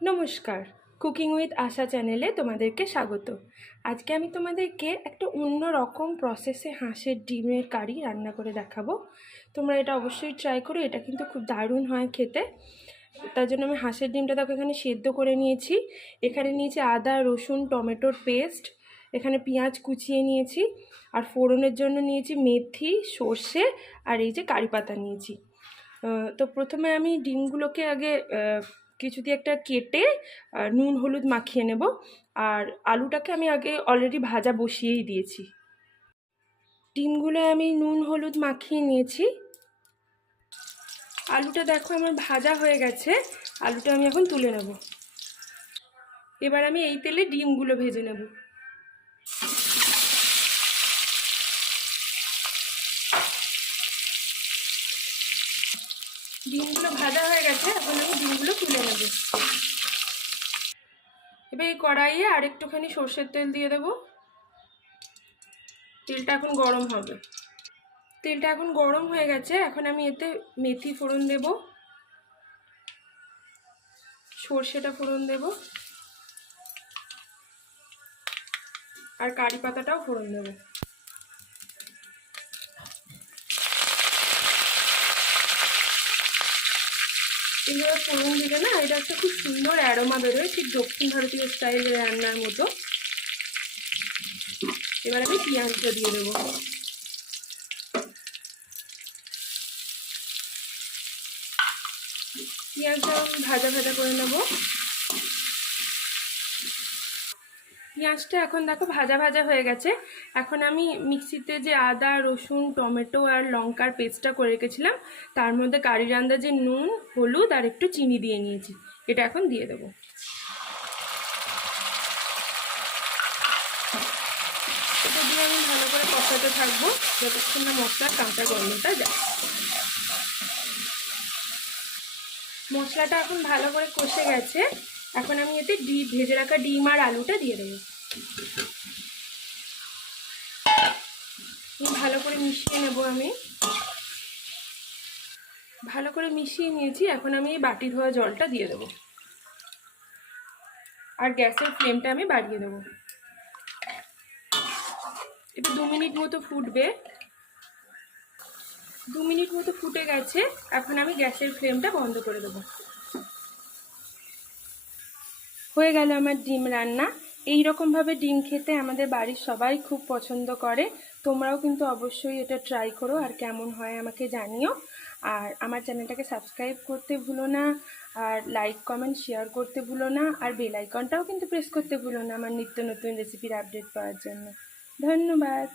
নমস্কার। Cooking with আশা চ্যানেলে তোমাদেরকে স্বাগত। আজকে আমি তোমাদেরকে একটা অন্য রকম প্রসেসে হাঁসের ডিমের কারি রান্না করে দেখাবো। তোমরা এটা অবশ্যই ট্রাই করো, এটা কিন্তু খুব দারুণ হয় খেতে। তার জন্য আমি হাঁসের ডিমটা দেখো এখানে সেদ্ধ করে নিয়েছি। এখানে নিয়েছি আদা, রসুন, টমেটোর পেস্ট এখানে পেঁয়াজ কুচিয়ে নিয়েছি। আর ফোড়নের জন্য নিয়েছি মেথি, সর্ষে আর এই যে কারি পাতা নিয়েছি। তো প্রথমে আমি ডিমগুলোকে আগে কিছু দিয়ে একটা কেটে নুন, হলুদ মাখিয়ে নেব। আর আলুটাকে আমি আগে অলরেডি ভাজা বসিয়েই দিয়েছি। ডিমগুলো আমি নুন, হলুদ মাখিয়ে নিয়েছি। আলুটা দেখো আমার ভাজা হয়ে গেছে। আলুটা আমি এখন তুলে নেব। এবার আমি এই তেলে ডিমগুলো ভেজে নেব। ডিমগুলো ভাজা হয়ে গেছে, এখন তুলে নেব এবার এই কড়াইয়ে আর একটুখানি সর্ষের তেল দিয়ে দেবো। তেলটা এখন গরম হবে। তেলটা এখন গরম হয়ে গেছে। এখন আমি এতে মেথি ফোড়ন দেব। সর্ষেটা ফোড়ন দেব। আর কারি পাতাটাও ফোড়ন দেবো। এইভাবে ফোড়ন দিলে না, এটা একটা খুব সুন্দর অ্যারোমা বেরোয়, ঠিক দক্ষিণ ভারতীয় স্টাইল রান্নার মতো। এবার আমি পেঁয়াজটা দিয়ে দেবো। পিঁয়াজটা ভাজা ভাজা করে নেব। পেঁয়াজটা এখন দেখো ভাজা ভাজা হয়ে গেছে। এখন আমি মিক্সিতে যে আদা, রসুন, টমেটো আর লঙ্কার পেস্টটা করে রেখেছিলাম, তার মধ্যে কারি রান্দা যে নুন, হলুদ আর একটু চিনি দিয়ে নিয়েছি। এটা এখন দিয়ে দেবো। দিয়ে আমি ভালো করে কষাতে থাকব, যতক্ষণ না মশলার কাঁচা গন্ধটা যায়। মশলাটা এখন ভালো করে কষে গেছে। এখন আমি এতে ডি ভেজে রাখা ডিম আর আলুটা দিয়ে দেবো। ভালো করে মিশিয়ে নেব আমি। ভালো করে মিশিয়ে নিয়েছি, এখন আমি এই বাটি ধোয়া জলটা দিয়ে দেবো। আর গ্যাসের ফ্লেমটা আমি বাড়িয়ে দেবো। এটা দু মিনিট মতো ফুটবে। দু মিনিট মতো ফুটে গেছে, এখন আমি গ্যাসের ফ্লেমটা বন্ধ করে দেবো। হয়ে গেল আমার ডিম রান্না। এই রকমভাবে ডিম খেতে আমাদের বাড়ির সবাই খুব পছন্দ করে। তোমরাও কিন্তু অবশ্যই এটা ট্রাই করো আর কেমন হয় আমাকে জানিও। আর আমার চ্যানেলটাকে সাবস্ক্রাইব করতে ভুলো না, আর লাইক কমেন্ট শেয়ার করতে ভুলো না, আর বেল আইকনটাও কিন্তু প্রেস করতে ভুলো না আমার নিত্য নতুন রেসিপির আপডেট পাওয়ার জন্য। ধন্যবাদ।